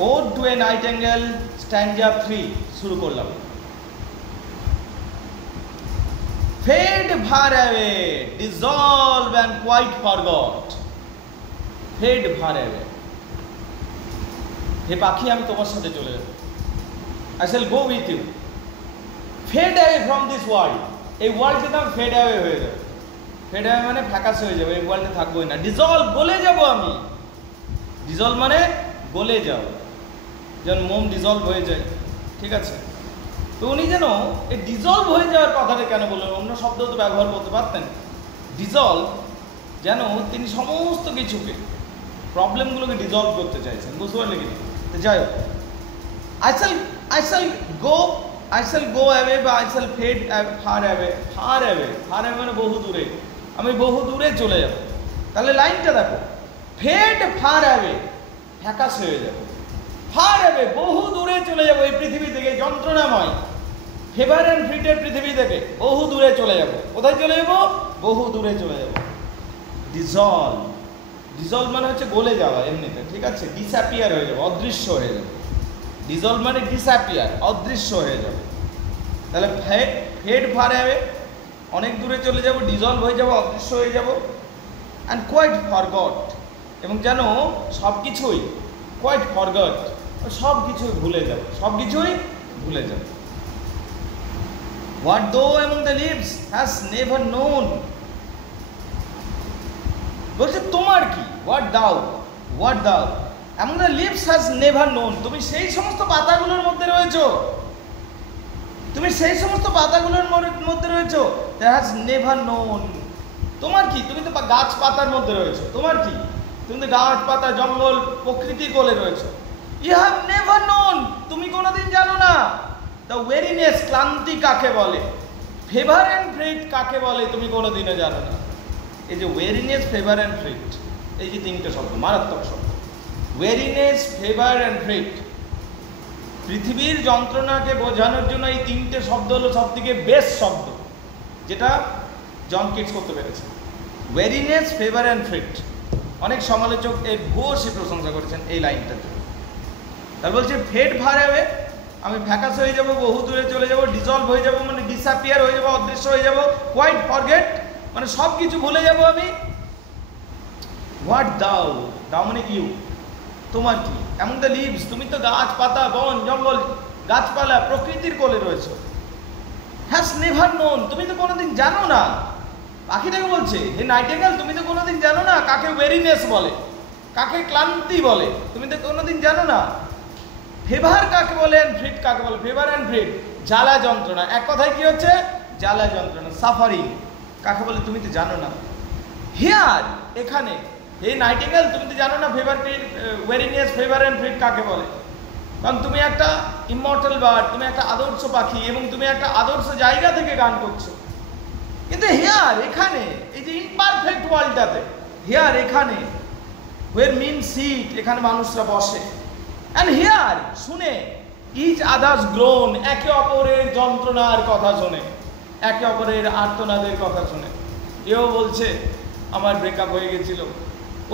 Ode to a Nightingale stanza 3 শুরু করলাম। Fade far away, dissolve and quite forgot. Fade far away. হে পাখি আমি তোমার সাথে চলে যাব। I shall go with you. Fade away from this world. এই ওয়ার্ল্ড থেকে আমি ফেড অ্যাওয়ে হয়ে যাব। ফেড অ্যাওয়ে মানে ফ্যাকাশে হয়ে যাবে, এই ওয়ার্ল্ডে থাকবোই না। ডিজলভ, গলে যাব আমি। ডিজলভ মানে গলে যাও, যেমন মোম ডিজলভ হয়ে যায়, ঠিক আছে? তো উনি যেন এই ডিজলভ হয়ে যাওয়ার কথাটা কেন বললেন? অন্য শব্দ তো ব্যবহার করতে পারতেন। ডিজলভ যেন তিনি সমস্ত কিছুকে, প্রবলেমগুলোকে ডিজলভ করতে চাইছেন, বুঝতে পারলে কি? তো যাই হোক, I shall go away বা I shall fade far away মানে বহু দূরে, আমি বহু দূরে চলে যাব। তাহলে লাইনটা দেখো, ফেড ফার অ্যাওয়ে, ফ্যাকাশে হয়ে যাবে। ফার অ্যাওয়ে, বহু দূরে চলে যাব এই পৃথিবী থেকে, যন্ত্রণাময় ফেভার অ্যান্ড ফ্রিটের পৃথিবী থেকে বহু দূরে চলে যাব। কোথায় চলে যাব? বহু দূরে চলে যাব। ডিজলভ, ডিজলভ মানে হচ্ছে গলে যাওয়া এমনিতে, ঠিক আছে? ডিসঅ্যাপিয়ার হয়ে যাবে, অদৃশ্য হয়ে যাবে। ডিজলভ মানে ডিসঅ্যাপিয়ার, অদৃশ্য হয়ে যাবে। তাহলে ফেড ফার অ্যাওয়ে, অনেক দূরে চলে যাব, ডিজলভ হয়ে যাব, অদৃশ্য হয়ে যাব। অ্যান্ড কোয়াইট ফরগট, এবং যেন সব কিছুই, কোয়াইট ফরগট, সব কিছুই ভুলে যাব, সব কিছুই ভুলে যাব। What thou among the leaves has never known, বলছে তোমার কি? What thou among the leaves has never known, তুমি সেই সমস্ত পাতাগুলোর মধ্যে রয়েছো, তুমি সেই সমস্ত পাতাগুলোর মধ্যে রয়েছো। দ্যাট হ্যাজ নেভার নোন, তোমার কি? তুমি তো গাছ পাতার মধ্যে রয়েছো, তোমার কি? তুমি তো গাছ পাতা, জঙ্গল, প্রকৃতির কোলে রয়েছো। ইউ হ্যাভ নেভার নোন, তুমি কোনোদিন জানো না। দ্য ওয়েরিনেস, ক্লান্তি কাকে বলে? ফেভার অ্যান্ড ফ্রিট কাকে বলে? তুমি কোনোদিনও জানো না। এই যে ওয়েরিনেস, ফেভার অ্যান্ড ফ্রিট, এই যে তিনটে শব্দ, মারাত্মক শব্দ। ওয়েরিনেস, ফেভার অ্যান্ড ফ্রিট, পৃথিবীর যন্ত্রণাকে বোঝানোর জন্য এই তিনটে শব্দ হলো সব থেকে বেস্ট শব্দ, যেটা জন কিটস করতে পেরেছে। ওয়েরিনেস, ফেভার অ্যান্ড ফ্রিট, অনেক সমালোচক এর ভূয়সী প্রশংসা করেছেন এই লাইনটাতে। তার বলছে ফেড ফার অ্যাওয়ে, আমি ফ্যাকাস হয়ে যাব, বহু দূরে চলে যাব। ডিজলভ হয়ে যাব মানে ডিসঅ্যাপিয়ার হয়ে যাব, অদৃশ্য হয়ে যাব। কোয়াইট ফরগেট মানে সব কিছু ভুলে যাব আমি। হোয়াট দাও মানে ইউ, তোমার কি? এমন দ্য লিভস, তুমি তো গাছ পাতা, বন জঙ্গল, গাছপালা, প্রকৃতির কোলে রয়েছো। হ্যাজ নেভার নোন, তুমি তো কোনোদিন জানো না। পাখিটাকে বলছে, হে নাইটিঙ্গেল, তুমি তো কোনোদিন জানো না কাকে ওয়েরিনেস বলে, কাকে ক্লান্তি বলে, তুমি তো কোনোদিন জানো না। ফেভার কাকে বলে, অ্যান্ড ফ্রিট কাকে বলে? ফেভার অ্যান্ড ফ্রিট, জ্বালা যন্ত্রণা, এক কথায় কি হচ্ছে? জ্বালা যন্ত্রণা, সাফারিং কাকে বলে? তুমি তো জানো না। হিয়ার, এখানে, হে নাইটিঙ্গেল, তুমি তো জানো না ফেভার ফ্রিট, ওয়েরিনেস, ফেভার অ্যান্ড ফ্রিট কাকে বলে। কারণ তুমি একটা ইমর্টাল বার্ড, তুমি একটা আদর্শ পাখি, এবং তুমি একটা আদর্শ জায়গা থেকে গান করছো। কিন্তু হিয়ার, এখানে, এই যে ইমপারফেক্ট ওয়ার্ল্ডটাতে, হিয়ার এখানে, হোয়ার মিন সিট, এখানে মানুষরা বসে। অ্যান্ড হিয়ার, শুনে, ইচ আদার্স গ্রোন, একে অপরের যন্ত্রণার কথা শোনে, একে অপরের আর্তনাদের কথা শোনে। এও বলছে আমার ব্রেকআপ হয়ে গেছিল,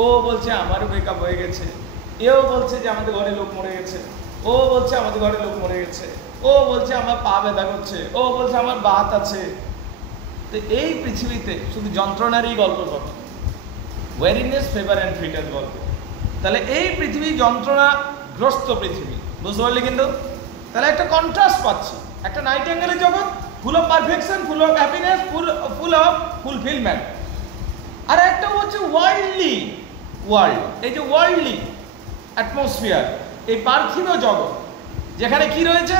ও বলছে আমারও ব্রেকআপ হয়ে গেছে, এও বলছে যে আমাদের ঘরে লোক মরে গেছে, ও বলছে আমাদের ঘরে লোক মরে গেছে, ও বলছে আমার পা ব্যথা করছে, ও বলছে আমার বাত আছে। তো এই পৃথিবীতে শুধু যন্ত্রণারই গল্প হবে, ওয়েরিনেস, ফেভার অ্যান্ড ফ্রিটের গল্প। তাহলে এই পৃথিবী যন্ত্রণাগ্রস্ত পৃথিবী, বুঝতে পারলি? কিন্তু তাহলে একটা কন্ট্রাস্ট পাচ্ছি, একটা নাইটিঙ্গেলের জগৎ full of perfection, full of happiness, full of fulfilment. আর একটা হচ্ছে ওয়ার্ল্ডলি ওয়ার্ল্ড, এই যে ওয়ার্ল্ডলি অ্যাটমসফিয়ার, এই পার্থিব জগৎ, যেখানে কি রয়েছে?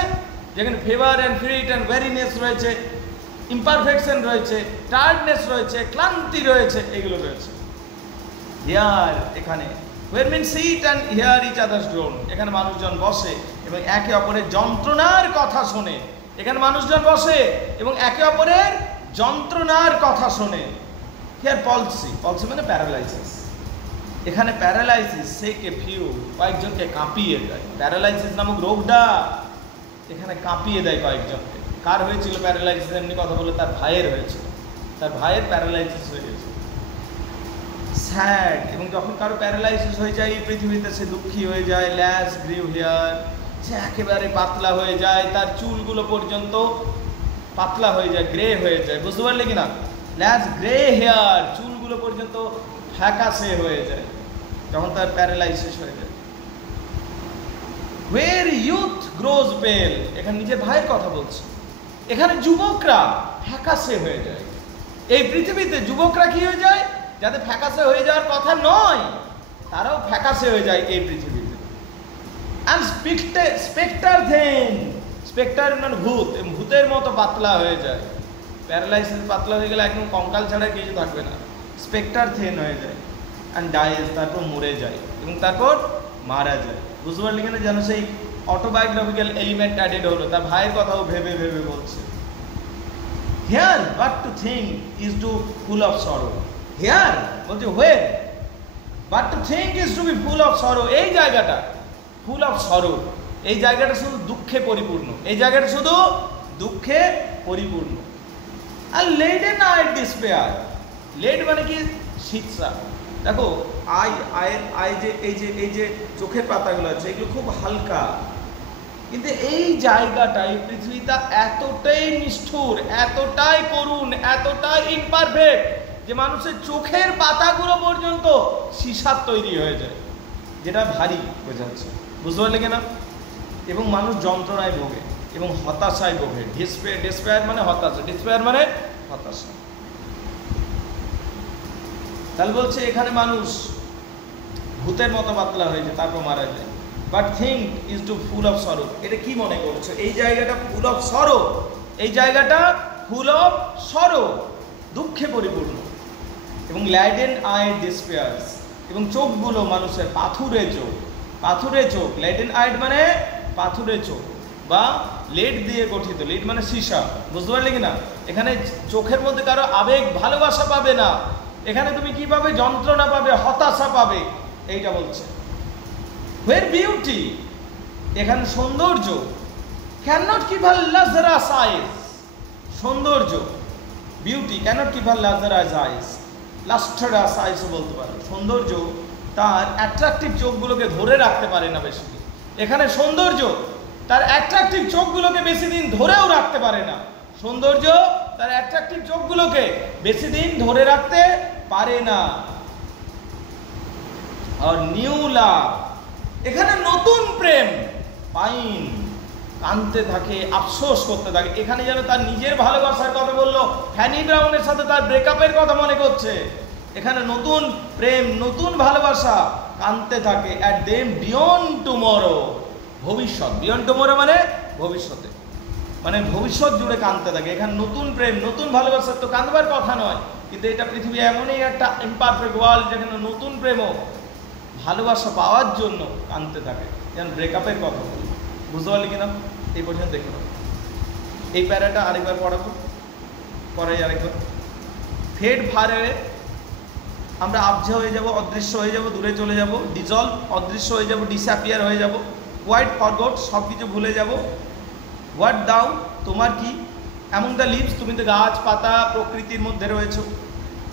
যেখানে ফেভার অ্যান্ড ফ্রিট অ্যান্ড ওয়েরিনেস রয়েছে, ইমপারফেকশন রয়েছে, টায়ার্ডনেস রয়েছে, ক্লান্তি রয়েছে, এগুলো রয়েছে। হিয়ার, এখানে, where men sit and hear each others groan, এখানে মানুষজন বসে এবং একে অপরের যন্ত্রণার কথা শোনে। এখানে মানুষজন বসে এবং একে অপরের যন্ত্রণার কথা শোনে। হিয়ার পলসি, পলসি মানে প্যারালাইসিস, এখানে প্যারালাইসিস, সেকে ফিউ, কয়েকজনকে কাঁপিয়ে দেয়। প্যারালাইসিস নামক রোগটা এখানে কাঁপিয়ে দেয় কয়েকজনকে। কার হয়েছিল প্যারালাইসিস? এমনি কথা বলে তার ভাইয়ের হয়েছিল, তার ভাইয়ের প্যারালাইসিস হয়ে গেছে। স্যাড, এবং যখন কারো প্যারালাইসিস হয়ে যায় এই পৃথিবীতে, সে দুঃখী হয়ে যায়। ল্যাস গ্রিউ হেয়ার, সে একেবারে পাতলা হয়ে যায়, তার চুলগুলো পর্যন্ত পাতলা হয়ে যায়, গ্রে হয়ে যায়। বুঝতে পারলে কিনা? ল্যাস গ্রে হেয়ার, চুলগুলো পর্যন্ত ফ্যাকাশে হয়ে যায় যখন তার প্যারালাইসিস হয়ে যায়। Where youth grows pale, এখানে নিজের ভাইয়ের কথা বলছে। এখানে যুবকরা ফ্যাকাশে হয়ে যায়। এই পৃথিবীতে যুবকরা কি হয়ে যায়? যাদের ফ্যাকাশে হয়ে যাওয়ার কথা নয়, তারাও ফ্যাকাশে হয়ে যায় এই পৃথিবীতে। আর স্পেক্টার থেন, স্পেক্টার মানে ভূত, ভূতের মতো পাতলা হয়ে যায়। প্যারালাইসিস পাতলা হয়ে গেলে একদম কঙ্কাল ছাড়া কিছু থাকবে না। স্পেক্টার থেন হয়ে যায়। অ্যান্ড ডাইজ, তারপর মরে যায় এবং তারপর মারা যায়। বুঝতে পারলি কিনা? যেন সেই অটোবায়োগ্রাফিক্যাল এলিমেন্ট অ্যাডেড হলো, তার ভাইয়ের কথাও ভেবে ভেবে বলছে। Here but to think is to full of sorrow. Here বলছে where, but to think is to be full of sorrow. এই জায়গাটা ফুল অফ সরো, এই জায়গাটা শুধু দুঃখে পরিপূর্ণ, এই জায়গাটা শুধু দুঃখে পরিপূর্ণ। আর লেডেন আই ডিসপেয়ার, লেড মানে কি? শিৎসা। দেখো এই যে চোখের পাতাগুলো আছে, এগুলো খুব হালকা, কিন্তু এই জায়গাটা, এই পৃথিবীটা এতটাই নিষ্ঠুর, এতটাই করুণ, এতটাই ইমপারফেক্ট যে মানুষের চোখের পাতাগুলো পর্যন্ত সীসার তৈরি হয়ে যায়, যেটা ভারী বোঝাচ্ছে। বুঝতে পারলে কিনা? এবং মানুষ যন্ত্রণায় ভোগে এবং হতাশায় ভোগে। ডিসপেয়ার মানে হতাশা, ডিসপেয়ার মানে হতাশা। তাহলে বলছে এখানে মানুষ ভূতের মতো পাতলা হয়ে যায়, তারপর মারা যায়। But think is to full of sorrow. এটা কি মনে করছো? এই জায়গাটা ফুল অফ সরো, এই জায়গাটা ফুল অফ সরো, দুঃখে পরিপূর্ণ। এবং ল্যাডেন আই ডিসপেয়ার্স, এবং চোখগুলো মানুষের পাথুরে চোখ, পাথুরে চোখ। ল্যাডেন আইড মানে পাথুরে চোখ বা লেড দিয়ে গঠিত, লেড মানে সীসা। বুঝতে পারলে কিনা? এখানে চোখের মধ্যে কারো আবেগ ভালোবাসা পাবে না, এখানে তুমি কি পাবে? যন্ত্রণা পাবে, হতাশা পাবে, এইটা বলছে। হোয়ার বিউটি, এখানে সৌন্দর্য। Cannot keep her lustrous eyes, সৌন্দর্য, beauty cannot keep her lustrous eyes, lustrous আইসও বলতে পারো। সৌন্দর্য তার অ্যাট্রাকটিভ চোখগুলোকে ধরে রাখতে পারে না বেশি দিন। এখানে সৌন্দর্য তার অ্যাট্রাকটিভ চোখগুলোকে বেশি দিন ধরেও রাখতে পারে না। সৌন্দর্য তার অ্যাট্রাকটিভ চোখগুলোকে বেশি দিন ধরে রাখতে পারে না। আর নিউ লাভ, এখানে নতুন প্রেম। পাইন, কাঁদতে থাকে, আফসোস করতে থাকে। এখানে যেন তার নিজের ভালোবাসার কথা বললো, ফ্যানি ব্রাউনের সাথে তার ব্রেকআপের কথা মনে করছে। এখানে নতুন প্রেম, নতুন ভালোবাসা, কাঁদতে থাকে। অ্যাট দেম বিয়ন্ড টুমরো, ভবিষ্যৎ। বিয়ন্ড টুমরো মানে ভবিষ্যতে, মানে ভবিষ্যৎ জুড়ে কাঁদতে থাকে। এখানে নতুন প্রেম, নতুন ভালোবাসার তো কাঁদবার কথা নয়, কিন্তু এটা পৃথিবী এমনই একটা ইমপারফেক্ট ওয়ার্ল্ড যেখানে নতুন প্রেমও ভালোবাসা পাওয়ার জন্য কাঁদতে থাকে। যেন ব্রেকআপের কথা বলি। বুঝতে পারলি কিনা? এই পর্যন্ত দেখে নাও। এই প্যারাটা আরেকবার পড়াবো, পড়াই আরেকবার। ফেড ফারে, আমরা আবঝা হয়ে যাব, অদৃশ্য হয়ে যাব, দূরে চলে যাব। ডিজলভ, অদৃশ্য হয়ে যাব, ডিসঅ্যাপিয়ার হয়ে যাব। হোয়াইট ফরগট, সব কিছু ভুলে যাব। হোয়াট দাও, তোমার কি? এমন দ্য লিভস, তুমি তো গাছ পাতা প্রকৃতির মধ্যে রয়েছো।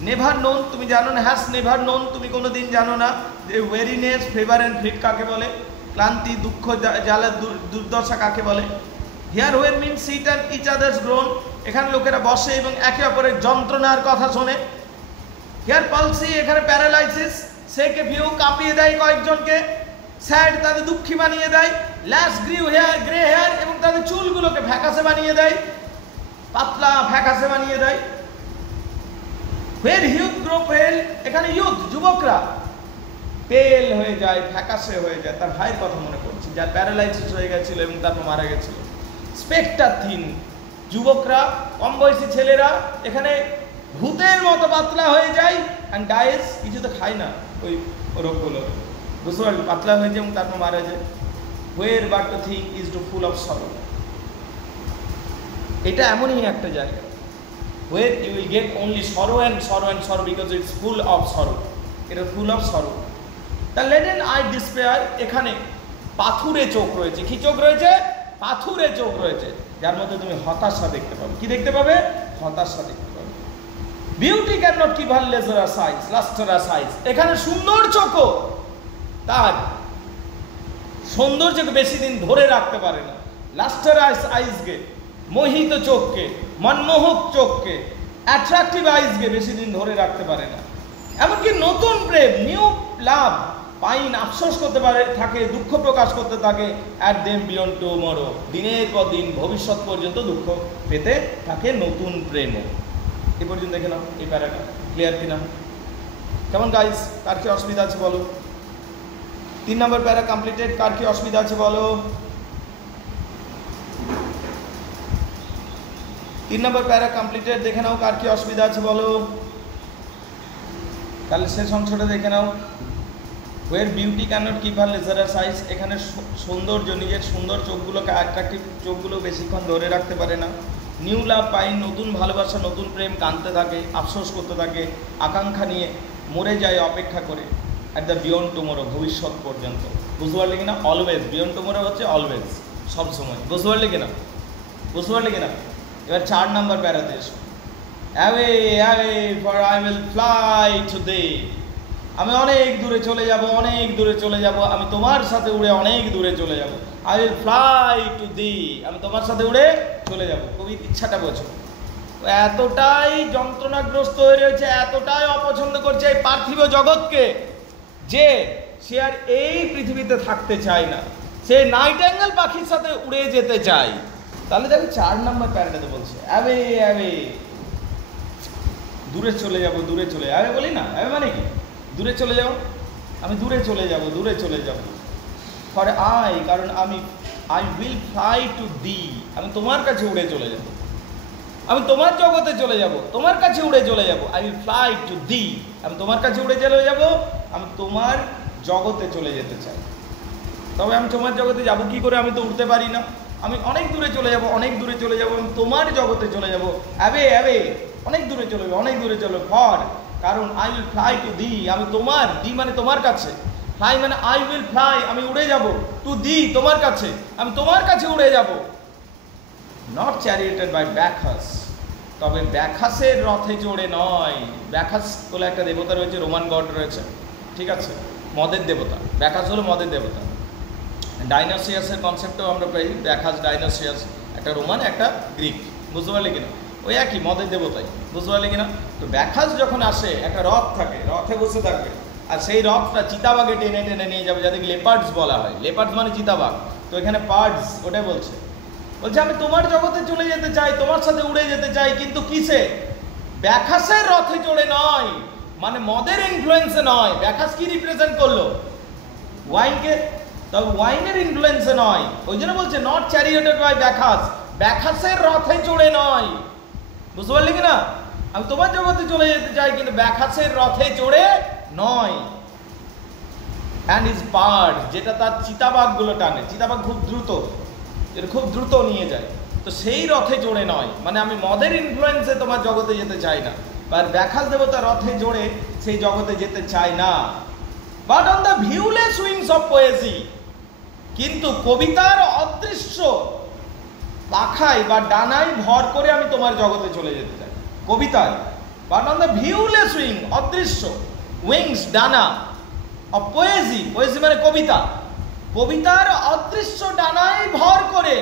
নেভার নোন, তুমি জানো না। হ্যাজ নেভার নোন, তুমি কোনোদিন জানো না যে ওয়েরিনেস, ফেভার অ্যান্ড ফ্রিট কাকে বলে। ক্লান্তি, দুঃখ, জ্বালা, দুর্দশা কাকে বলে। Here where men sit and each others groan, এখানে লোকেরা বসে এবং একে অপরের যন্ত্রণার কথা শোনে। হিয়ার পালসি, এখানে প্যারালাইসিস, সেকে ভিউ, কাঁপিয়ে দেয় কয়েকজনকে। স্যাড, তাদের দুঃখী বানিয়ে দেয়। ল্যাস গ্রিউ হেয়ার, গ্রে হেয়ার, এবং তাদের চুলগুলোকে ফ্যাকাশে বানিয়ে দেয়, পাতলা ফ্যাকাশে বানিয়ে দেয়। Where youth grow pale, এখানে ইউথ, যুবকরা পেল হয়ে যায়, ফ্যাকাশে হয়ে যায়। তার ভাইয়ের কথা মনে করছে, যার প্যারালাইসিস হয়ে গেছিল এবং তারপর মারা গেছিল। স্পেক্টার থিন, যুবকরা, কম বয়সী ছেলেরা এখানে ভূতের মতো পাতলা হয়ে যায়। অ্যান্ড ডাইস, কিছু তো খায় না ওই রোগগুলো, বুঝতে পারলি? পাতলা হয়ে যায় এবং তারপর মারা যায়। Where but to think is to full of sorrow, এটা এমনই একটা জায়গা where you will get only sorrow and sorrow and sorrow because it's full of sorrow. এটা full of sorrow. The leaden eye despair, এখানে পাথুরে চোখ রয়েছে। কি চোখ রয়েছে? পাথুরে চোখ রয়েছে, যার মধ্যে তুমি হতাশা দেখতে পাবে। কি দেখতে পাবে? হতাশা দেখতে পাবে। Beauty can not keep her লাস্টার size, এখানে সুন্দর চোখও তার সৌন্দর্যকে বেশি দিন ধরে রাখতে পারে না। লাস্টার আইসকে, মোহিত চোখকে, মনমোহক চোখকে, অ্যাট্রাকটিভ আইসকে বেশি দিন ধরে রাখতে পারে না। এমনকি নতুন প্রেম, নিউ লাভ, পাইন আফসোস করতে পারে থাকে, দুঃখ প্রকাশ করতে থাকে, অ্যাট দেম বিয়ন্ড টুমরো, দিনের পর দিন ভবিষ্যৎ পর্যন্ত দুঃখ পেতে থাকে নতুন প্রেমও। এ পর্যন্ত দেখে নাও এই প্যারাটা ক্লিয়ার কিনা? কেমন গাইস, কার কি অসুবিধা আছে বলো? 3 নম্বর প্যারা কমপ্লিটেড, কার কি অসুবিধা আছে বলো? 3 নম্বর প্যারা কমপ্লিটেড, দেখে নাও কার কি অসুবিধা আছে বলো? তাহলে শেষ অংশটা দেখে নাও। Where beauty can not keep her lustrous eyes, এখানে সৌন্দর্য, নিজের সুন্দর চোখগুলোকে, অ্যাট্রাকটিভ চোখগুলো বেশিক্ষণ ধরে রাখতে পারে না। নিউ লাভ, পাইন নতুন ভালোবাসা, নতুন প্রেম কাঁদতে থাকে, আফসোস করতে থাকে, আকাঙ্ক্ষা নিয়ে মরে যায় অপেক্ষা করে, অ্যাট দ্য বিয়ন্ড টুমরো, ভবিষ্যৎ পর্যন্ত। বুঝতে পারলে কিনা? অলওয়েজ, বিয়ন্ড টুমরো হচ্ছে অলওয়েজ, সবসময়। বুঝতে পারলে কিনা? বুঝতে পারলে কিনা? এবার 4 নম্বর প্যারাতে এসো। Away away for I will fly today, আমি অনেক দূরে চলে যাব, অনেক দূরে চলে যাব, আমি তোমার সাথে উড়ে অনেক দূরে চলে যাব। I will fly to the, আমি তোমার সাথে উড়ে চলে যাব। কবির ইচ্ছাটা বোঝো। এতটাই যন্ত্রণাগ্রস্ত হয়ে রয়েছে, এতটাই অপছন্দ করছে এই পার্থিব জগৎকে, যে সে আর এই পৃথিবীতে থাকতে চায় না, সে নাইটেঙ্গেল পাখির সাথে উড়ে যেতে চায়। তাহলে দেখো 4 নম্বর প্যারাটাতে বলছে অ্যাওয়ে অ্যাওয়ে, দূরে চলে যাব, দূরে চলে যাবে। বলি না অ্যাওয়ে মানে কি? দূরে চলে যাও, আমি দূরে চলে যাব, দূরে চলে যাব। ফর আই, কারণ আমি, I will fly to the, আমি তোমার কাছে উড়ে চলে যাব, আমি তোমার জগতে চলে যাব, তোমার কাছে উড়ে চলে যাব। I will fly to the, আমি তোমার কাছে উড়ে চলে যাব, আমি তোমার জগতে চলে যেতে চাই। তবে আমি তোমার জগতে যাব কি করে? আমি তো উড়তে পারি না। আমি অনেক দূরে চলে যাব, অনেক দূরে চলে যাব, আমি তোমার জগতে চলে যাব। অ্যাবে অ্যাবে, অনেক দূরে চলে যাবো, অনেক দূরে চলে। ফর, কারণ I will fly to the, আমি তোমার, দি মানে তোমার কাছে, ফ্লাই মানে আই উইল ফ্লাই, আমি উড়ে যাব, টু দি তোমার কাছে, আমি তোমার কাছে উড়ে যাব। নট চ্যারিয়েটেড বাই ব্যাখাস, তবে ব্যাখাসের রথে চড়ে নয়। ব্যাখাস বলে একটা দেবতা রয়েছে, রোমান গড রয়েছে, ঠিক আছে, মদের দেবতা। ব্যাখাস হলো মদের দেবতা। ডাইনোসিয়াসের কনসেপ্টও আমরা পাই, ব্যাখাস ডাইনোসিয়াস, একটা রোমান একটা গ্রিক। বুঝতে পারলে কিনা? ওই একই মদের দেবতাই। বুঝতে পারলে কিনা? তো ব্যাখাস যখন আসে, একটা রথ থাকে, রথে বসে থাকবে, আর সেই রথটা চিতাবাঘে টেনে টেনে নিয়ে যাবে, যাদেরকে লেপার্ডস বলা হয়। লেপার্ডস মানে চিতাবাঘ, তো এখানে পার্ডস ওটাই বলছে। বলছে আমি তোমার জগতে চলে যেতে চাই, তোমার সাথে উড়ে যেতে চাই, কিন্তু কিসে? ব্যাখাসের রথে চড়ে নয়, মানে মদের ইনফ্লুয়েন্সে নয়। ব্যাখাস কি রিপ্রেজেন্ট করলো? ওয়াইনকে, তবে ওয়াইনের ইনফ্লুয়েন্সে নয়। ওই জন্য বলছে নট চ্যারিয়েটেড বাই ব্যাখাস, ব্যাখাসের রথে চড়ে নয়। বুঝতে পারলি কিনা? আমি তোমার জগতে চলে যেতে চাই, কিন্তু ব্যাখাসের রথে চড়ে নয়। অ্যান্ড ইজ পার্ড, যেটা তার চিতাবাঘগুলো টানে। চিতাবাঘ খুব দ্রুত, এটা খুব দ্রুত নিয়ে যায়, তো সেই রথে চড়ে নয়। মানে আমি মদের ইনফ্লুয়েন্সে তোমার জগতে যেতে চাই না, বা ব্যাখাস দেবতা রথে চড়ে সেই জগতে যেতে চাই না। But on the viewless wings of poesy, কিন্তু কবিতার অদৃশ্য পাখায় বা ডানায় ভর করে আমি তোমার জগতে চলে যেতে চাই। কবিতার, বাট অন দ্য ভিউলেস উইং, অদৃশ্য, উইংস ডানা, অফ পোয়েজি, পোয়েজি মানে কবিতা, কবিতার অদৃশ্য ডানায় ভর করে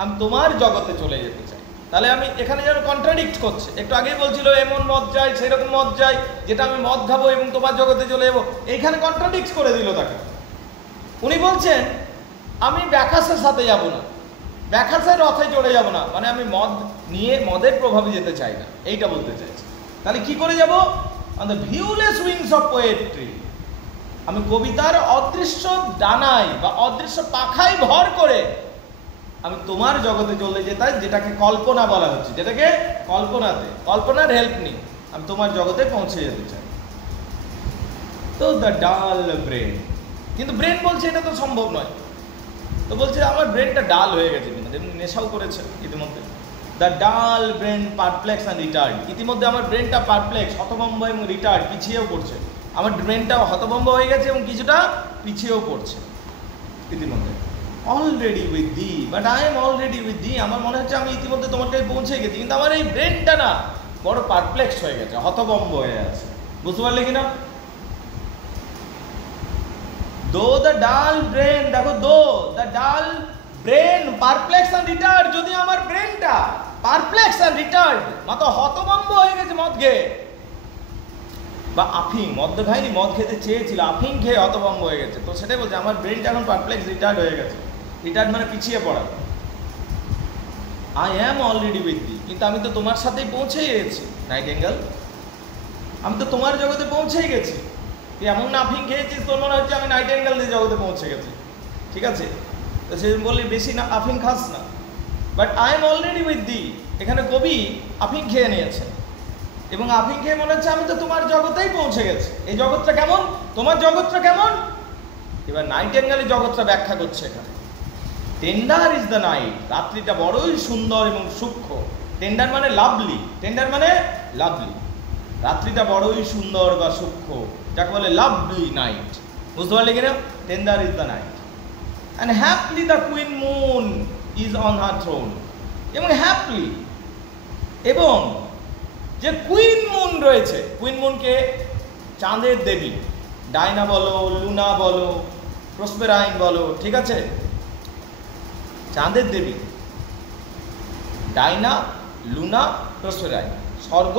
আমি তোমার জগতে চলে যেতে চাই। তাহলে আমি এখানে যেন কন্ট্রাডিক্ট করছে। একটু আগেই বলছিল এমন মদ চাই, সেরকম মদ চাই, যেটা আমি মদ খাবো এবং তোমার জগতে চলে যাবো। এইখানে কন্ট্রাডিক্ট করে দিল তাকে। উনি বলছেন আমি ব্যাখাসের সাথে যাব না, ব্যাখাসের রথে চড়ে যাব না, মানে আমি মদ নিয়ে মদের প্রভাবে যেতে চাই না, এইটা বলতে চাইছি। তাহলে কি করে যাব? On the viewless wings of poetry, আমি কবিতার অদৃশ্য ডানায় বা অদৃশ্য পাখায় ভর করে আমি তোমার জগতে চলে যেতাম, যেটাকে কল্পনা বলা হচ্ছে, যেটাকে কল্পনাতে, কল্পনার হেল্প নিই আমি তোমার জগতে পৌঁছে যেতে চাই। তো দ্য ডাল ব্রেন, কিন্তু ব্রেন বলছে এটা তো সম্ভব নয়। তো বলছে আমার ব্রেনটা ডাল হয়ে গেছে, কিন্তু নেশাও করেছে ইতিমধ্যে। দ্য ডাল ব্রেন পারপ্লেক্স অ্যান্ড রিটার্ড, ইতিমধ্যে আমার ব্রেনটা পারপ্লেক্স, হতভম্ব এবং রিটার্ড, পিছিয়েও পড়ছে। আমার ব্রেনটা হতভম্ব হয়ে গেছে এবং কিছুটা পিছিয়েও পড়ছে ইতিমধ্যে। Already with the, but I am already with the, আমার মনে হচ্ছে আমি ইতিমধ্যে তোমার কাছে পৌঁছে গেছি, কিন্তু আমার এই ব্রেনটা না বড় পারপ্লেক্স হয়ে গেছে, হতভম্ব হয়ে আছে। বুঝতে পারলে কিনা? দো দ্য ডাল ব্রেন, দেখো দো দ্য ডাল ব্রেন পারপ্লেক্স অ্যান্ড রিটার্ড, যদি আমার ব্রেনটা পারপ্লেক্স অ্যান্ড রিটার্ড, মাথা হতভম্ব হয়ে গেছে মদ খেয়ে, বা আফিং, মদ খায়নি, মদ খেতে চেয়েছিল, আফিং খেয়ে হতভম্ব হয়ে গেছে, তো সেটাই বলছে আমার ব্রেনটা এখন পারপ্লেক্স রিটার্ড হয়ে গেছে। রিটার্ড মানে পিছিয়ে পড়া। I am already with the, কিন্তু আমি তো তোমার সাথেই পৌঁছেই গেছি নাইটেঙ্গেল, আমি তো তোমার জগতে পৌঁছেই গেছি। তুই এমন না আফিং খেয়েছিস তোর মনে হচ্ছে আমি নাইটেঙ্গেল দিয়ে জগতে পৌঁছে গেছি, ঠিক আছে? তো সেদিন বললি বেশি না আফিং খাস না, but I am already with the. এখানে কবি আফিং খেয়ে নিয়েছে এবং আফিং খেয়ে মনে হচ্ছে আমি তো তোমার জগতেই পৌঁছে গেছি। এই জগৎটা কেমন, তোমার জগৎটা কেমন? এবার নাইটেঙ্গেলের জগৎটা ব্যাখ্যা করছে এখানে। টেন্ডার ইজ দ্য নাইট, রাত্রিটা বড়ই সুন্দর এবং সূক্ষ্ম। টেন্ডার মানে লাভলি, টেন্ডার মানে লাভলি, রাত্রিটা বড়ই সুন্দর বা সূক্ষ্ম, যাকে বলে লাভলি নাইট। বুঝতে পারলে কিনা? Tender is the night and haply the queen moon is on her throne. এবং হ্যাপলি, এবং যে কুইন মুন রয়েছে, কুইন মুনকে চাঁদের দেবী, ডাইনা বলো, লুনা বলো, প্রসপেরাইন বলো, ঠিক আছে? চাঁদের দেবী ডাইনা, লুনা, প্রসপেরাইন। স্বর্গ,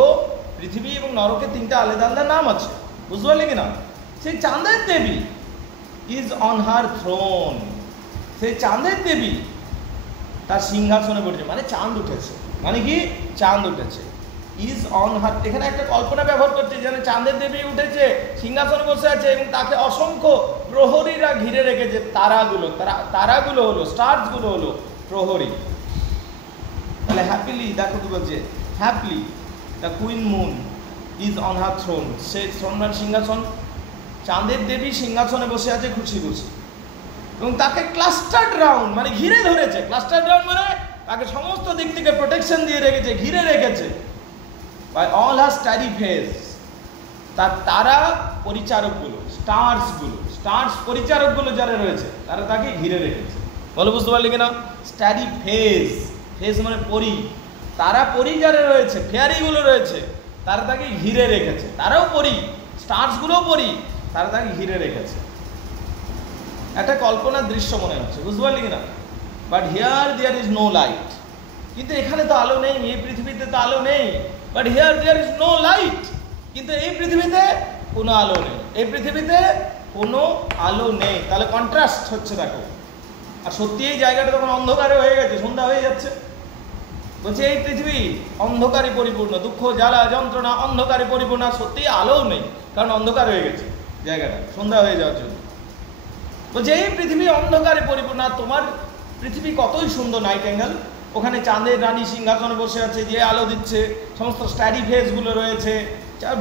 পৃথিবী এবং নরকের তিনটা আলাদা আলাদা নাম আছে। বুঝতে পারলে কিনা? সেই চাঁদের দেবী ইজ অন হার থ্রোন, সেই চাঁদের দেবী তার সিংহাসনে বসেছে, মানে চাঁদ উঠেছে, মানে কি চাঁদ উঠেছে। ইজ অন হার, এখানে একটা কল্পনা ব্যবহার করছে যেন চাঁদের দেবী উঠেছে, সিংহাসনে বসে আছে এবং তাকে অসংখ্য প্রহরীরা ঘিরে রেখেছে। তারাগুলো, তারাগুলো হলো, স্টারসগুলো হলো প্রহরী। তাহলে হ্যাপিলি, দেখো কি বলছে, happily the queen moon is on her throne, সেই থ্রোন সিংহাসন, চাঁদের দেবী সিংহাসনে বসে আছে খুশি খুশি, এবং তাকে ক্লাস্টার্ড রাউন্ড মানে ঘিরে ধরেছে। ক্লাস্টার্ড রাউন্ড মানে তাকে সমস্ত দিক থেকে প্রোটেকশন দিয়ে রেখেছে, ঘিরে রেখেছে। By all her starry fays, তার তারা পরিচারকগুলো, স্টার্সগুলো, স্টার্স পরিচারকগুলো যারা রয়েছে তারা তাকে ঘিরে রেখেছে। বলো বুঝতে পারলি কিনা? স্টাডি ফেস, ফেস মানে পরি, তারা পরি যারা রয়েছে, ফেয়ারিগুলো রয়েছে, তারা তাকে ঘিরে রেখেছে। তারাও পরি, স্টার্সগুলোও পরি, তারা তাকে ঘিরে রেখেছে। একটা কল্পনার দৃশ্য মনে হচ্ছে, বুঝতে পারলি কিনা? But here there is no light, কিন্তু এখানে তো আলো নেই, এই পৃথিবীতে তো আলো নেই। But here there is no light, কিন্তু এই পৃথিবীতে কোনো আলো নেই, এই পৃথিবীতে কোনো আলো নেই। তাহলে কন্ট্রাস্ট হচ্ছে, দেখো। আর সত্যি এই জায়গাটা তখন অন্ধকারে হয়ে গেছে, সন্ধ্যা হয়ে যাচ্ছে। বলছে এই পৃথিবী অন্ধকারে পরিপূর্ণ, দুঃখ জ্বালা যন্ত্রণা অন্ধকারে পরিপূর্ণ, সত্যি আলোও নেই, কারণ অন্ধকার হয়ে গেছে জায়গাটা, সন্ধ্যা হয়ে যাওয়ার জন্য। বলছে এই পৃথিবী অন্ধকারে পরিপূর্ণ, তোমার পৃথিবী কতই সুন্দর নাইটেঙ্গেল, ওখানে চাঁদের রানী সিংহাসনে বসে আছে, যে আলো দিচ্ছে, সমস্ত স্টাডি ফেসগুলো রয়েছে,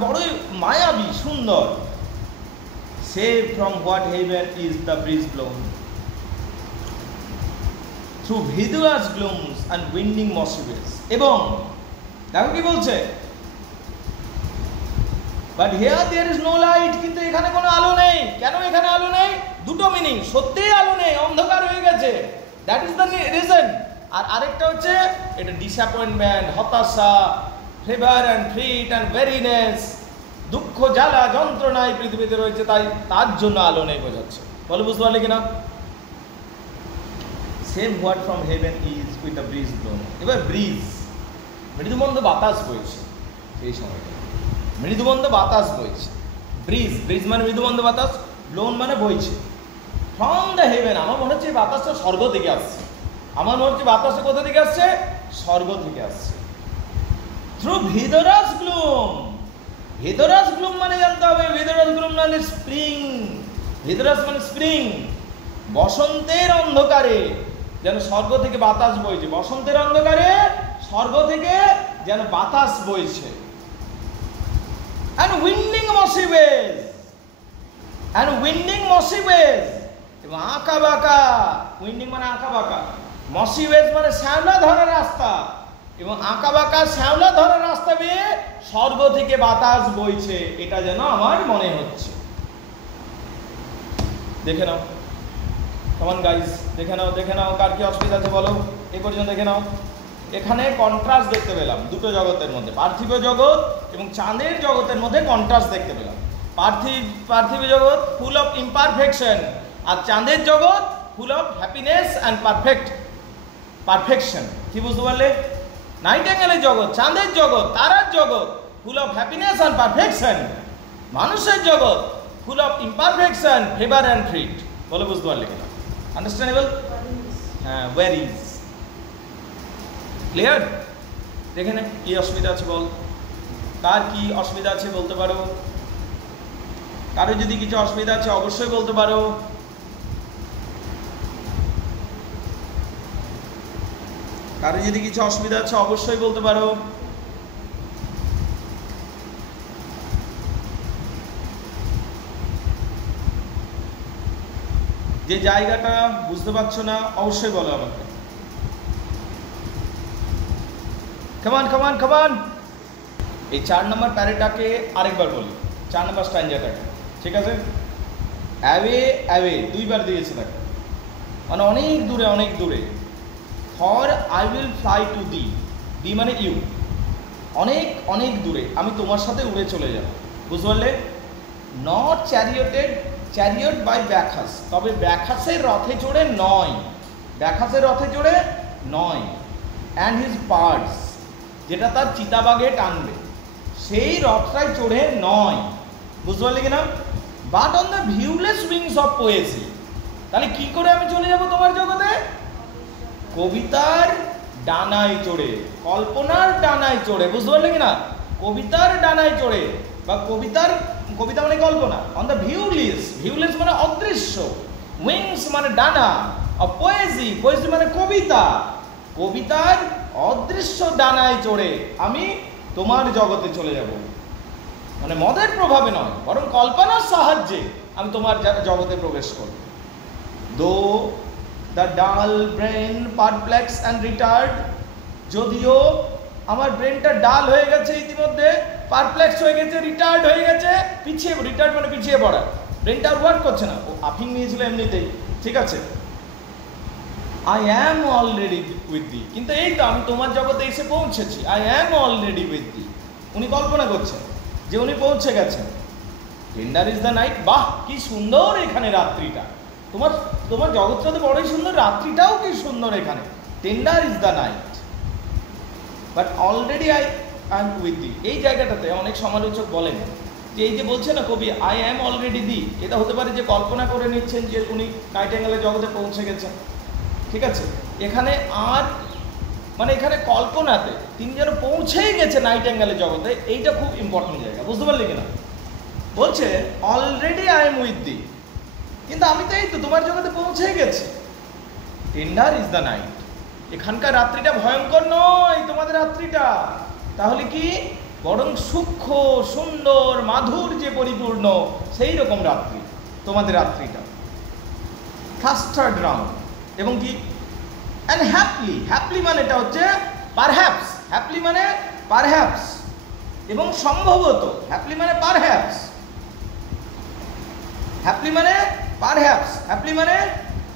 বড়ই মায়াবী সুন্দর। Save from what heaven is the breeze blown through verdurous glooms and winding mossy ways. এবং দেখো কি বলছে, but here there is no light, কিন্তু এখানে কোনো আলো নেই। কেন এখানে আলো নেই? দুটো মিনিং, সত্যিই আলো নেই, অন্ধকার হয়ে গেছে, দ্যাট ইজ দ্য রিজন। আর আরেকটা হচ্ছে এটা ডিসঅ্যাপয়েন্টমেন্ট, হতাশা, ফেভার অ্যান্ড ফ্রিট অ্যান্ড ভেরিনেস, দুঃখ জ্বালা যন্ত্রণায় পৃথিবীতে রয়েছে, তাই তার জন্য আলো নেই বোঝাচ্ছে। বলো বুঝতে পারলে কিনা? Same what from haven is with the breeze blown. এবার ব্রিজ, মৃদুমন্দ বাতাস বইছে, সেই সময়টা মৃদুমন্দ বাতাস বইছে। ব্রিজ, ব্রিজ মানে মৃদুমন্দ বাতাস, ব্লোন মানে বইছে। ফ্রম দ্য হেভেন, আমার মনে হচ্ছে এই বাতাসটা স্বর্গ থেকে আসছে, আমার মনে হচ্ছে বাতাসটা কোথা থেকে আসছে? স্বর্গ থেকে আসছে। থ্রু ভিদরাস গ্লুম, ভিদরাস গ্লুম মানে জানতে হবে, ভিদরাস গ্লুম মানে স্প্রিং, ভিদরাস মানে স্প্রিং, বসন্তের অন্ধকারে যেন স্বর্গ থেকে বাতাস বইছে, বসন্তের অন্ধকারে স্বর্গ থেকে যেন বাতাস বইছে। and winding mossy ways, and winding mossy ways, এবং আঁকা বাঁকা, উইন্ডিং মানে আঁকা বাঁকা, মসি ওয়েজ মানে শ্যাওলা ধরা রাস্তা, এবং আঁকা বাঁকা শ্যাওলা ধরা রাস্তা বেয়ে স্বর্গ থেকে বাতাস বইছে, এটা যেন আমার মনে হচ্ছে। দেখে নাও, কমন গাইস, দেখে নাও, দেখে নাও, কার কি অসুবিধা আছে বলো, এই পর্যন্ত দেখে নাও। এখানে কন্ট্রাস্ট দেখতে পেলাম দুটো জগতের মধ্যে, পার্থিব জগৎ এবং চাঁদের জগতের মধ্যে কন্ট্রাস্ট দেখতে পেলাম। পার্থিব জগৎ ফুল অফ ইমপারফেকশন, আর চাঁদের জগৎ full of happiness and perfection. কি বুঝতে পারলে? নাইটেঙ্গেলের জগৎ, চাঁদের জগৎ, তারার জগৎ full of happiness and perfection, মানুষের জগৎ full of imperfection, fever and fret. বলে বুঝতে পারলে কিনা? আন্ডারস্ট্যান্ডেবল? হ্যাঁ, ওয়্যার ইজ ক্লিয়ার? দেখে নে কি অসুবিধা আছে বল, কার কি অসুবিধা আছে বলতে পারো। কারো যদি কিছু অসুবিধা আছে অবশ্যই বলতে পারো। কারো যদি কিছু অসুবিধা আছে অবশ্যই বলতে পারো। যে জায়গাটা বুঝতে পারছো না অবশ্যই বলো আমাকে। কামান। এই 4 নম্বর প্যারেটাকে আরেকবার বলি, 4 নম্বর স্ট্যাঞ্জাটাকে, ঠিক আছে? অ্যাওয়ে দুইবার দিয়েছে তাকে, মানে অনেক দূরে। For I will fly to the মানে ইউ, অনেক দূরে আমি তোমার সাথে উড়ে চলে যাব। বুঝতে পারলে? নট চ্যারিয়ট বাই ব্যাখাস, তবে ব্যাখাসের রথে চড়ে নয়। অ্যান্ড হিজ বার্ডস, যেটা তার চিতাবাঘে টানবে সেই রথটায় চড়ে নয়। বুঝতে পারলে কিনা? But on the viewless wings of poesy. তাহলে কি করে আমি চলে যাব তোমার জগতে? কবিতার ডানায় চড়ে, কল্পনার ডানায় চড়ে। বুঝতে পারলে কিনা? কবিতার ডানায় চড়ে, বা কবিতা মানে কল্পনা। অন দ্য ভিউলেস মানে অদৃশ্য, উইংস মানে ডানা, আর পোয়েসি মানে কবিতার অদৃশ্য ডানায় চড়ে আমি তোমার জগতে চলে যাব। মানে মদের প্রভাবে নয়, বরং কল্পনার সাহায্যে আমি তোমার জগতে প্রবেশ করব। দো দ্য ডাল ব্রেন পারপ্লেক্স অ্যান্ড রিটার্ড, যদিও আমার ব্রেনটা ডাল হয়ে গেছে ইতিমধ্যে, পারপ্লেক্স হয়ে গেছে, রিটার্ড হয়ে গেছে, রিটার্ড মানে পিছিয়ে পড়া, ব্রেনটা আর ওয়ার্ক করছে না। ও আফিং নিয়েছিল এমনিতেই, ঠিক আছে? I am already with the, কিন্তু এই তো আমি তোমার জগতে এসে পৌঁছেছি। I am already with the, উনি কল্পনা করছেন যে উনি পৌঁছে গেছেন। টেন্ডার ইজ দ্য নাইট, বাহ কি সুন্দর এখানে রাত্রিটা, তোমার জগৎটা তো বড়ই সুন্দর, রাত্রিটাও কি সুন্দর এখানে। Tender is the night but already I am with the. এই জায়গাটাতে অনেক সমালোচক বলেন যে এই যে বলছে না কবি আই অ্যাম অলরেডি দি, এটা হতে পারে যে কল্পনা করে নিচ্ছেন যে উনি নাইটেঙ্গেলের জগতে পৌঁছে গেছেন, ঠিক আছে? এখানে এখানে কল্পনাতে তিনি যেন পৌঁছেই গেছে নাইটেঙ্গেলের জগতে, এইটা খুব ইম্পর্টেন্ট জায়গা। বুঝতে পারলি কিনা? বলছে already I am with the, কিন্তু আমি তো এই তো তোমার জগতে পৌঁছেই গেছি। টেন্ডার ইজ দ্য নাইট, এখানকার রাত্রিটা ভয়ঙ্কর নয় তোমাদের রাত্রিটা, তাহলে কি বরং সূক্ষ্ম সুন্দর মাধুর্যে পরিপূর্ণ সেই রকম রাত্রি তোমাদের রাত্রিটা। ক্লাস্টার্ড রাউন্ড, এবং কি অ্যান্ড হ্যাপলি মানে এটা হচ্ছে পারহ্যাপস, হ্যাপলি মানে পারহ্যাপস এবং সম্ভবত, হ্যাপলি মানে পারহ্যাপস, হ্যাপলি মানে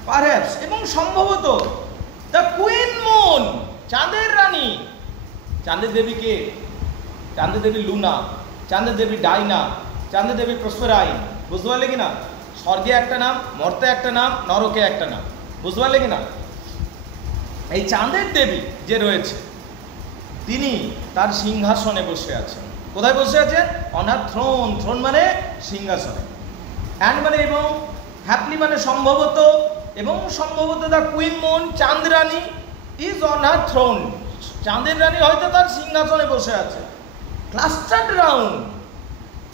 পারহ্যাপস এবং সম্ভবত দ্য কুইন মুন, চাঁদের রানী। চাঁদের দেবী কে? চাঁদের দেবী লুনা, চাঁদের দেবী ডাইনা, চাঁদের দেবী প্রসপেরাইন। বুঝতে পারলে কিনা? স্বর্গে একটা নাম, মর্তে একটা নাম, নরকে একটা নাম। বুঝতে পারলে কিনা? এই চাঁদের দেবী যে রয়েছে তিনি তার সিংহাসনে বসে আছেন। কোথায় বসে আছেন? অন আ থ্রোন মানে সিংহাসনে। অ্যান্ড মানে এবং, হ্যাপলি মানে সম্ভবত, এবং সম্ভবত দ্য কুইন মুন, চাঁদ রানী, ইজ অন আ থ্রোন, চাঁদের রানী হয়তো তার সিংহাসনে বসে আছে। ক্লাস্টার্ড রাউন্ড,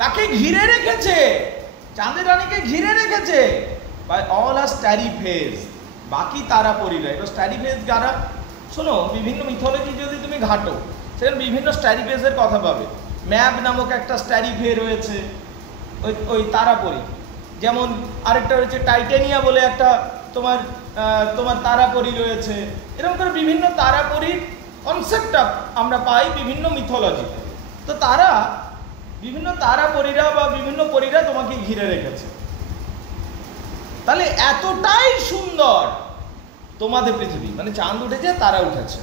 তাকে ঘিরে রেখেছে, চাঁদের রানীকে ঘিরে রেখেছে by all her starry fays, বাকি তারা পরিরা। এবার স্টারি ফেজ যারা, শোনো বিভিন্ন মিথোলজি যদি তুমি ঘাটো সেখানে বিভিন্ন স্টারি ফেজের কথা পাবে। ম্যাপ নামক একটা স্টারি ফে রয়েছে, ওই তারাপরি। যেমন আরেকটা রয়েছে টাইটানিয়া বলে একটা তোমার তারাপরি রয়েছে। এরকম করে বিভিন্ন তারাপরির কনসেপ্টটা আমরা পাই বিভিন্ন মিথোলজিতে। তো বিভিন্ন তারাপরিরা বা বিভিন্ন পরীরা তোমাকে ঘিরে রেখেছে। তাহলে এতটাই সুন্দর তোমাদের পৃথিবী, মানে চাঁদ উঠেছে তারা উঠেছে,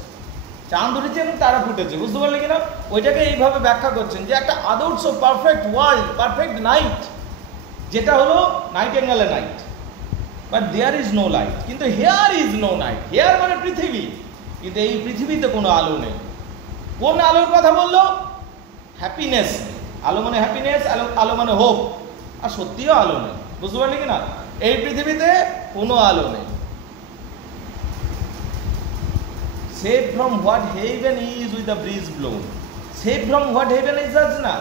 চাঁদ উঠেছে এবং তারা ফুটেছে, বুঝতে পারলে কিনা? ওইটাকে এইভাবে ব্যাখ্যা করছেন যে একটা আদর্শ পারফেক্ট ওয়ার্ল্ড, পারফেক্ট নাইট, যেটা হলো নাইটেঙ্গেলের night, but there is no light. কিন্তু here is no night, here মানে পৃথিবী, কিন্তু এই পৃথিবীতে কোনো আলো নেই। কোন আলোর কথা বললো? হ্যাপিনেস। আলো মানে হ্যাপিনেস, আলো মানে হোপ, আর সত্যিও আলো নেই, বুঝতে পারলি কিনা? এই পৃথিবীতে কোনো আলো নেই। Save from what heaven is with the breeze blown. Save from what heaven is আছে না,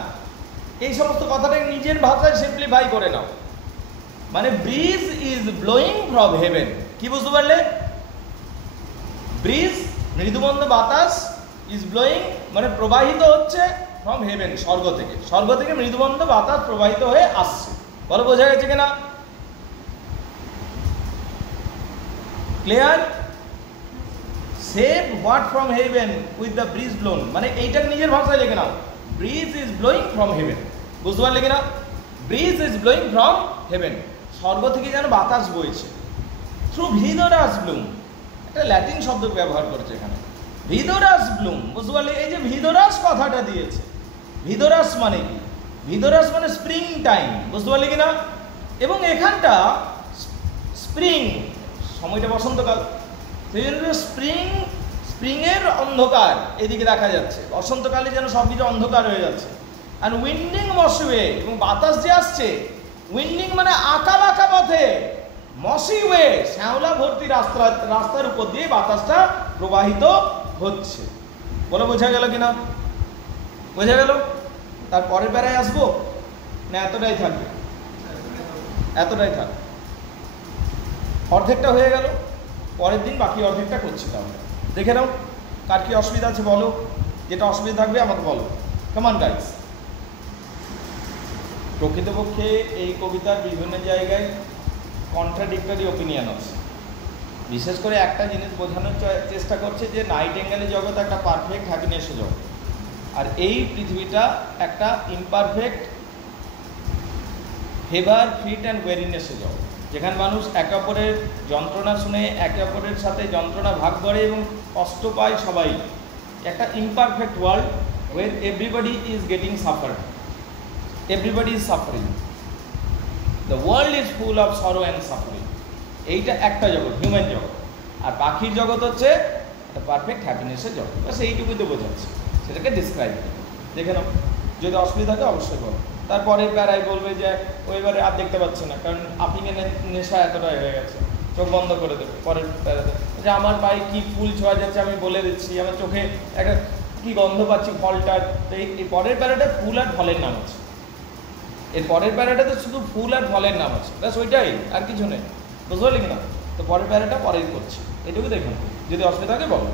এই সমস্ত কথাটাকে নিজের ভাষায় সিম্পলিফাই করে নাও। মানে breeze is blowing from heaven. কি বুঝতে পারলে? ব্রিজ মৃদুমন্দ বাতাস, ইজ ব্লোয়িং মানে প্রবাহিত হচ্ছে, ফ্রম হেভেন স্বর্গ থেকে। স্বর্গ থেকে মৃদুমন্দ বাতাস প্রবাহিত হয়ে আসছে। বলো বোঝা গেছে কিনা? Clear? Save what from heaven with the breeze blown, মানে এইটাকে নিজের ভাষায় লিখে নাও। Breeze is blowing from heaven, বুঝতে পারলে কিনা? Breeze is blowing from heaven, স্বর্গ থেকে যেন বাতাস বইছে। থ্রু ভিদোরাস ব্লুম, একটা ল্যাটিন শব্দ ব্যবহার করেছে এখানে, ভিদোরাস ব্লুম, বুঝতে পারলে? এই যে ভিদোরাস কথাটা দিয়েছে, ভিদোরাস মানে কি? ভিদোরাস মানে স্প্রিং টাইম, বুঝতে পারলে কিনা? এবং এখানটা স্প্রিং, সময়টা বসন্তকাল, সেই জন্য স্প্রিংয়ের অন্ধকার এদিকে দেখা যাচ্ছে, বসন্তকালে যেন সব কিছু অন্ধকার হয়ে যাচ্ছে। আর উইন্ডিং মসওয়ে, এবং বাতাস যে আসছে, উইন্ডিং মানে আঁকা বাঁকা পথে, মসি ওয়ে শ্যাওলা ভর্তি রাস্তার উপর দিয়ে বাতাসটা প্রবাহিত হচ্ছে। বলে বোঝা গেল কিনা? বোঝা গেল? তারপরের বেড়ায় আসবো না এতটাই থাকবে? এতটাই থাকবে। অর্ধেকটা হয়ে গেল, পরের দিন বাকি অর্ধেকটা করছি। তাহলে দেখে নাও কার কি অসুবিধা আছে বলো, যেটা অসুবিধা থাকবে আমাকে বলো। কামান গাইস। প্রকৃতপক্ষে এই কবিতার বিভিন্ন জায়গায় কন্ট্রাডিক্টরি ওপিনিয়ন আছে। বিশেষ করে একটা জিনিস বোঝানোর চেষ্টা করছে যে নাইটেঙ্গেলের জগৎ একটা পারফেক্ট হ্যাপিনেসের জগৎ, আর এই পৃথিবীটা একটা ইমপারফেক্ট ফেভার ফিট অ্যান্ড ওয়েরিনেসের জগৎ, যেখানে মানুষ একে অপরের যন্ত্রণা শুনে একে অপরের সাথে যন্ত্রণা ভাগ করে এবং কষ্ট পায় সবাই। একটা imperfect world where everybody is getting suffered, everybody is suffering, the world is full of sorrow and suffering. এইটা একটা জগৎ, হিউম্যান জগৎ। আর পাখির জগৎ হচ্ছে একটা পারফেক্ট হ্যাপিনেসের জগৎ। বাস এইটুকুই তো বোঝাচ্ছে, সেটাকে ডিসক্রাইব করে দেখে নাও। যদি অসুবিধা থাকে অবশ্যই বলো। তারপরের প্যারায় বলবে যে ওইবারে আর দেখতে পাচ্ছে না, কারণ আপনিকে নেশা এতটাই হয়ে গেছে, চোখ বন্ধ করে দেবে। পরের প্যারাতে যে আমার পায়ে কি ফুল ছোঁয়া যাচ্ছে আমি বলে দিচ্ছি, আমার চোখে একটা কি গন্ধ পাচ্ছি ফলটার। তো এই পরের প্যারাটা ফুল আর ফলের নাম আছে, এর পরের প্যারাটাতে শুধু ফুল আর ফলের নাম আছে, ব্যাস ওইটাই, আর কিছু নেই। বুঝতে পারলি কিনা? তো পরের প্যারাটা পরেই করছি, এটুকু দেখুন। যদি অসুবিধা থাকে বলো।